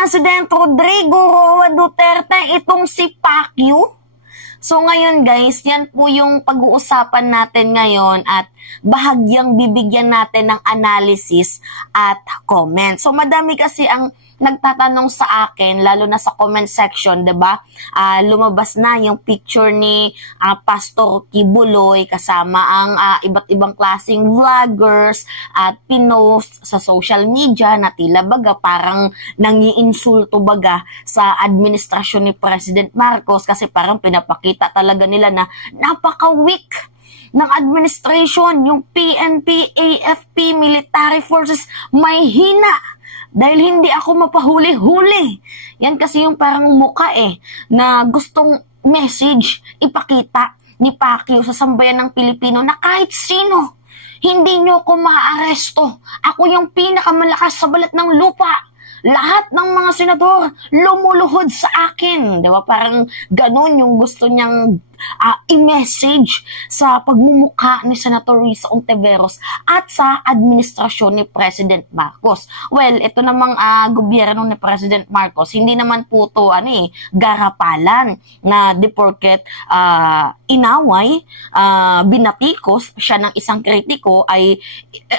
President Rodrigo Roa Duterte itong si Pacquiao. So ngayon guys, yan po yung pag-uusapan natin ngayon at bahagyang bibigyan natin ng analysis at comment. So madami kasi ang nagtatanong sa akin, lalo na sa comment section, 'di ba? Lumabas na yung picture ni Pastor Kibuloy kasama ang iba't ibang klaseng vloggers at pinost sa social media na tila baga parang nangiinsulto baga sa administrasyon ni President Marcos kasi parang pinapakita talaga nila na napaka-weak ng administration, yung PNP, AFP, military forces, may hina. Dahil hindi ako mapahuli-huli. Yan kasi yung parang muka na gustong message ipakita ni Pacquiao sa sambayan ng Pilipino na kahit sino, hindi nyo ko maaaresto. Ako yung pinakamalakas sa balat ng lupa. Lahat ng mga senador lumuluhod sa akin. Diba? Parang ganun yung gusto niyang i-message sa pagmumukha ni Senator Risa Ontiveros at sa administrasyon ni President Marcos. Well, ito namang gobyerno ni President Marcos, hindi naman po ito garapalan na di porket inaway, binatikos siya ng isang kritiko ay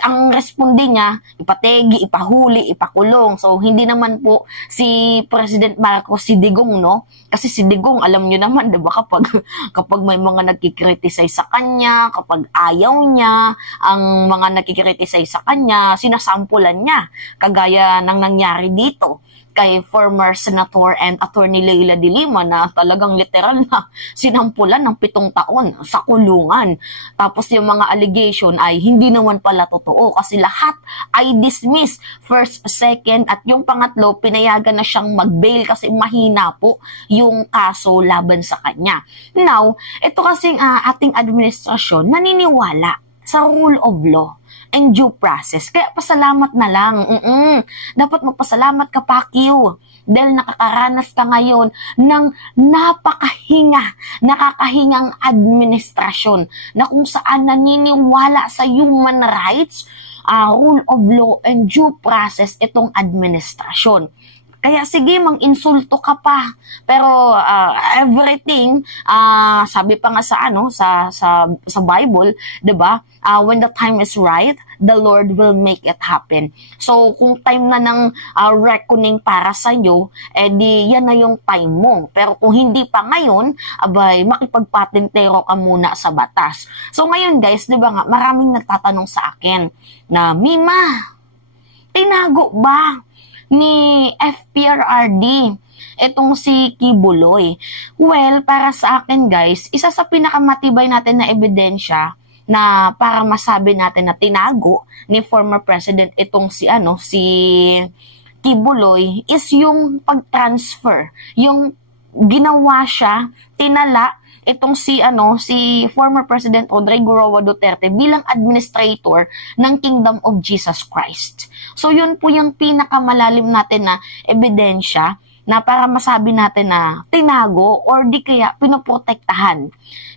ang responde niya, ipategi, ipahuli, ipakulong. So, hindi naman po si President Marcos si Digong, no? Kasi si Digong, alam nyo naman, diba, kapag may mga nagkikriticize sa kanya, kapag ayaw niya, ang mga nagkikriticize sa kanya, sinasampulan niya. Kagaya ng nangyari dito kay former Senator and Attorney Leila de Lima na talagang literal na sinampulan ng 7 taon sa kulungan. Tapos yung mga allegation ay hindi naman pala totoo kasi lahat ay dismiss first, second at yung pangatlo pinayagan na siyang mag-bail kasi mahina po yung kaso laban sa kanya. Now, ito kasing ating administrasyon naniniwala sa rule of law and due process. Kaya pasalamat na lang. Dapat magpasalamat ka, Pacquiao. Dahil nakakaranas ka ngayon ng nakakahingang administrasyon na kung saan naniniwala sa human rights, rule of law and due process itong administrasyon. Kaya sige, mang-insulto ka pa. Pero everything, sabi pa nga sa Bible, 'di ba? When the time is right, the Lord will make it happen. So, kung time na ng reckoning para sa iyo, di yan na yung time mo. Pero kung hindi pa ngayon, abay, makipagpatentero ka muna sa batas. So, ngayon guys, 'di ba nga, maraming nagtatanong sa akin na, Mima, tinago ba ni FPRRD itong si Kibuloy? Well, para sa akin guys, isa sa pinakamatibay natin na ebidensya na para masabi natin na tinago ni former president itong si Kibuloy is yung pag-transfer, yung ginawa siya, tinala itong si former President Rodrigo Roa Duterte bilang administrator ng Kingdom of Jesus Christ. So yun po yung pinakamalalim natin na ebidensya na para masabi natin na tinago or di kaya pinoprotektahan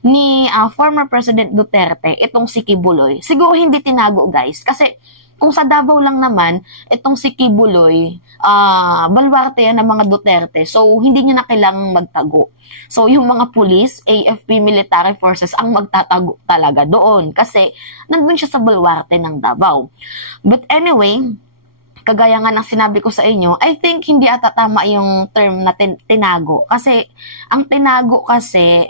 ni former President Duterte itong si Kibuloy. Siguro hindi tinago guys kasi kung sa Davao lang naman, itong si Kibuloy, balwarte yan ng mga Duterte. So, hindi niya na kailangang magtago. So, yung mga police, AFP, military forces, ang magtatago talaga doon. Kasi, nandun siya sa balwarte ng Davao. But anyway, kagaya nga ng sinabi ko sa inyo, I think hindi ata tama yung term na tinago. Kasi, ang tinago kasi,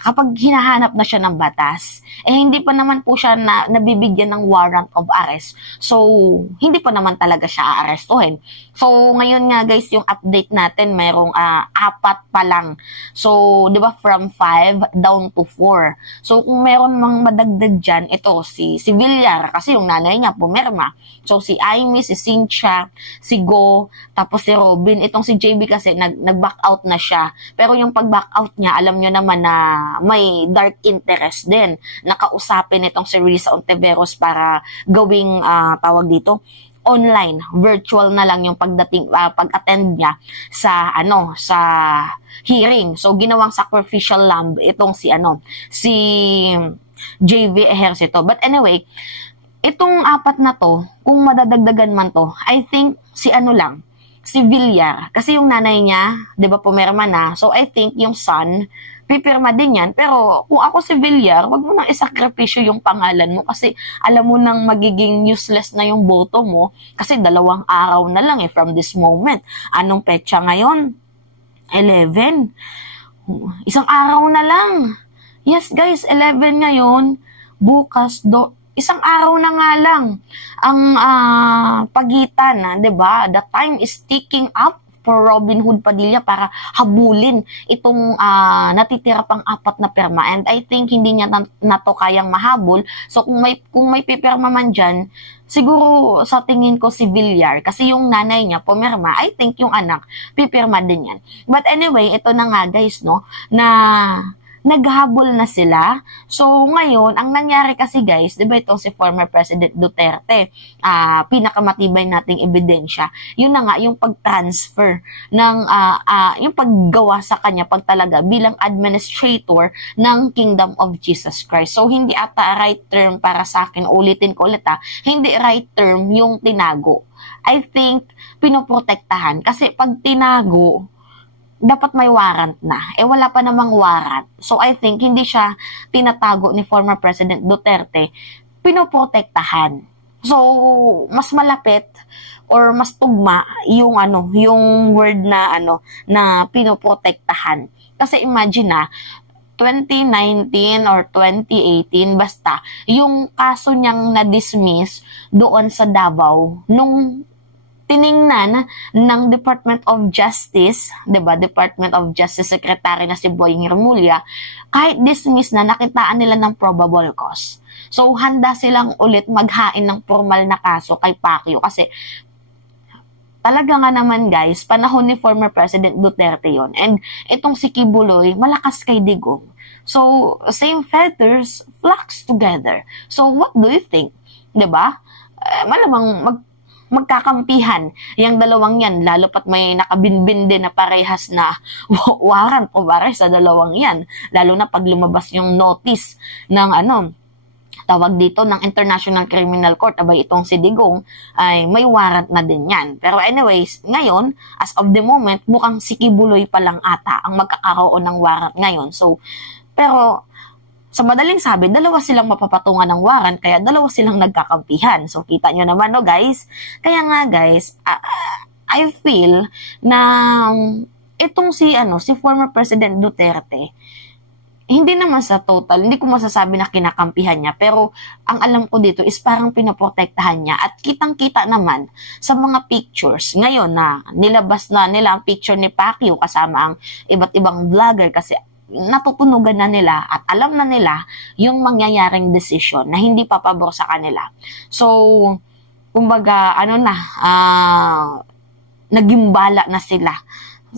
kapag hinahanap na siya ng batas, hindi pa naman po siya nabibigyan ng warrant of arrest. So, hindi pa naman talaga siya aarestuhin. So, ngayon nga guys, yung update natin, merong 4 pa lang. So, di ba, from 5 down to 4. So, kung meron mang madagdag dyan, ito, si Villar, kasi yung nanay niya pumirma. So, si Amy, si Cynthia, si Go, tapos si Robin. Itong si JB kasi nag-back out na siya. Pero yung pag-back out niya, alam nyo naman na may dark interest din. Nakausapin itong si Risa Ontiveros para gawing, tawag dito, online, virtual na lang yung pag-attend niya sa hearing. So ginawang sacrificial lamb itong si JV Ejercito. But anyway, itong 4 na to, kung madadagdagan man to, I think si si Villar. Kasi yung nanay niya, di ba, pumirma na. So, I think yung son, pipirma din yan. Pero, kung ako si Villar, wag mo nang isakripisyo yung pangalan mo kasi alam mo nang magiging useless na yung boto mo kasi 2 araw na lang from this moment. Anong petsa ngayon? 11. 1 araw na lang. Yes, guys, 11 ngayon. Bukas, 1 araw na nga lang ang pagitan, 'di ba? The time is ticking up for Robin Hood Padilla para habulin itong natitira pang 4 na pirma. And I think hindi niya na to kayang mahabol. So kung may pipirma man diyan, siguro sa tingin ko si Villar kasi yung nanay niya pumirma, I think yung anak pipirma din yan. But anyway, ito na nga guys, no, na naghabol na sila. So, ngayon, ang nangyari kasi guys, di ba itong si former President Duterte, pinakamatibay nating ebidensya, yun na nga, yung pag-transfer ng, yung paggawa sa kanya, pagtalaga bilang administrator ng Kingdom of Jesus Christ. So, hindi ata right term para sa akin, ulitin ko ulit hindi right term yung tinago. I think, pinoprotektahan. Kasi pag tinago, dapat may warrant na. Wala pa namang warrant. So, I think, hindi siya tinatago ni former President Duterte, pinoprotektahan. So, mas malapit or mas tugma yung yung word na na pinoprotektahan. Kasi imagine 2019 or 2018, basta, yung kaso niyang na-dismiss doon sa Davao, nung tiningnan ng Department of Justice, 'di ba? Department of Justice Secretary na si Boying Remulla, kahit dismiss na, nakitaan nila ng probable cause. So, handa silang ulit maghain ng formal na kaso kay Pacquiao kasi talaga nga naman guys, panahon ni former President Duterte yon. And itong si Kibuloy, malakas kay Digong. So, same feathers flocks together. So, what do you think? 'Di ba? Malamang magkakampihan yung dalawang yan, lalo pat may nakabinbin din na parehas na warrant o arrest sa dalawang yan, lalo na pag lumabas yung notice ng tawag dito ng International Criminal Court, abay itong si Digong ay may warrant na din yan. Pero anyways, ngayon, as of the moment, mukhang si Kibuloy pa lang ata ang magkakaroon ng warrant ngayon. So, pero sa madaling sabi, 2 silang mapapatungan ng warrant, kaya 2 silang nagkakampihan. So, kita nyo naman, no, guys? Kaya nga, guys, I feel na itong si former President Duterte, hindi naman sa total, hindi ko masasabi na kinakampihan niya, pero ang alam ko dito is parang pinaprotektahan niya at kitang-kita naman sa mga pictures. Ngayon na nilabas na nila ang picture ni Pacquiao kasama ang iba't ibang vlogger kasi natutunugan na nila at alam na nila yung mangyayaring decision na hindi papabor sa kanila. So, kumbaga, nagimbala na sila.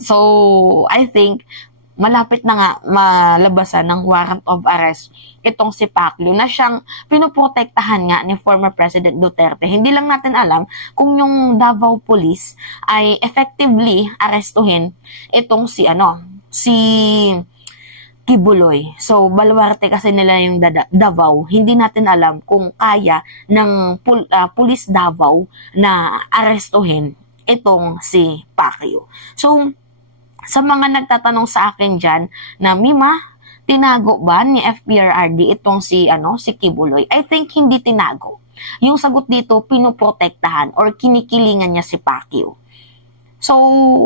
So, I think, malapit na nga malabasan ng warrant of arrest itong si Pacquiao na siyang pinoprotektahan nga ni former President Duterte. Hindi lang natin alam kung yung Davao Police ay effectively arestuhin itong si Kibuloy. So, baluarte kasi nila yung Davao. Hindi natin alam kung kaya ng Police Davao na arestuhin itong si Pacquiao. So, sa mga nagtatanong sa akin dyan na Mima, tinago ba ni FPRRD itong si Kibuloy? I think hindi tinago. Yung sagot dito, pinoprotektahan or kinikilingan niya si Pacquiao. So,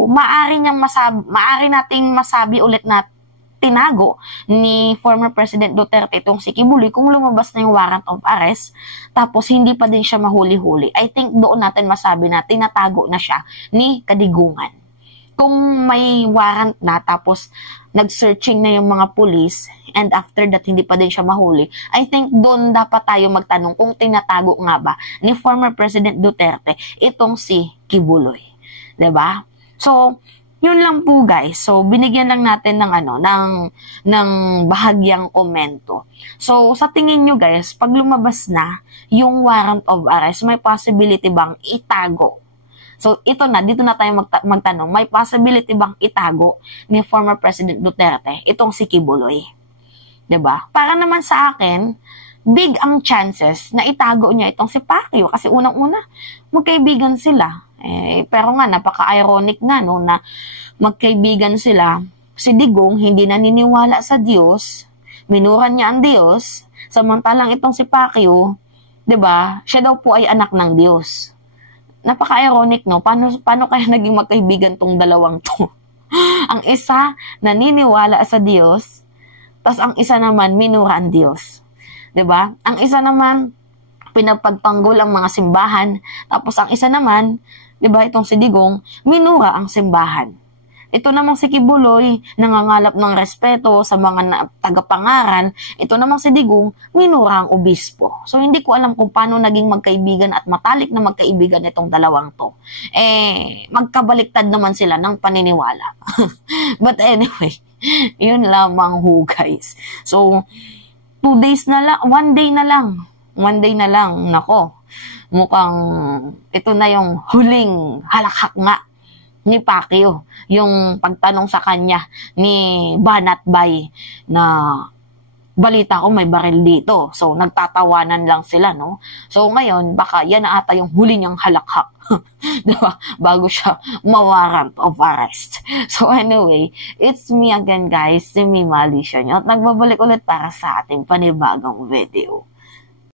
maaari nating masabi ulit na tinago ni former President Duterte itong si Kibuloy kung lumabas na yung warrant of arrest tapos hindi pa din siya mahuli-huli. I think doon natin masabi na tinatago na siya ni Kadigungan. Kung may warrant na tapos nag-searching na yung mga police and after that hindi pa din siya mahuli, I think doon dapat tayo magtanong kung tinatago nga ba ni former President Duterte itong si Kibuloy. 'Di ba? So, yun lang po guys. So, binigyan lang natin ng ng bahagyang komento. So, sa tingin nyo guys, pag lumabas na yung warrant of arrest, may possibility bang itago? So, dito na tayo magtanong, may possibility bang itago ni former President Duterte itong si Kibuloy? 'Di ba? Para naman sa akin, big ang chances na itago niya itong si Pacquiao kasi unang-una, magkaibigan sila. Pero nga, napaka-ironic nga, no, na magkaibigan sila. Si Digong, hindi naniniwala sa Diyos, minuran niya ang Diyos, samantalang itong si Pacquiao, 'di ba? Siya daw po ay anak ng Diyos. Napaka-ironic, no? Paano kaya naging magkaibigan tong dalawang to? Ang isa naniniwala sa Diyos, tapos ang isa naman minura ang Diyos. 'Di ba? Ang isa naman pinapagtanggol ang mga simbahan, tapos ang isa naman, 'di ba, itong si Digong, minura ang simbahan. Ito namang si Kibuloy, nangangalap ng respeto sa mga tagapangaran. Ito namang si Digong, minura ang obispo. So, hindi ko alam kung paano naging magkaibigan at matalik na magkaibigan itong dalawang to. Magkabaliktad naman sila ng paniniwala. But anyway, yun lamang ho, guys. So, 2 days na lang, 1 day na lang. 1 day na lang, nako. Mukhang ito na yung huling halakhak nga ni Pacquiao, yung pagtanong sa kanya ni Banat Bay na balita ko may baril dito. So, nagtatawanan lang sila, no? So, ngayon, baka yan na ata yung huli niyang halakhak. Diba? Bago siya ma-warrant of arrest. So, anyway, it's me again, guys, si Mima Alicia nyo. At nagbabalik ulit para sa ating panibagong video.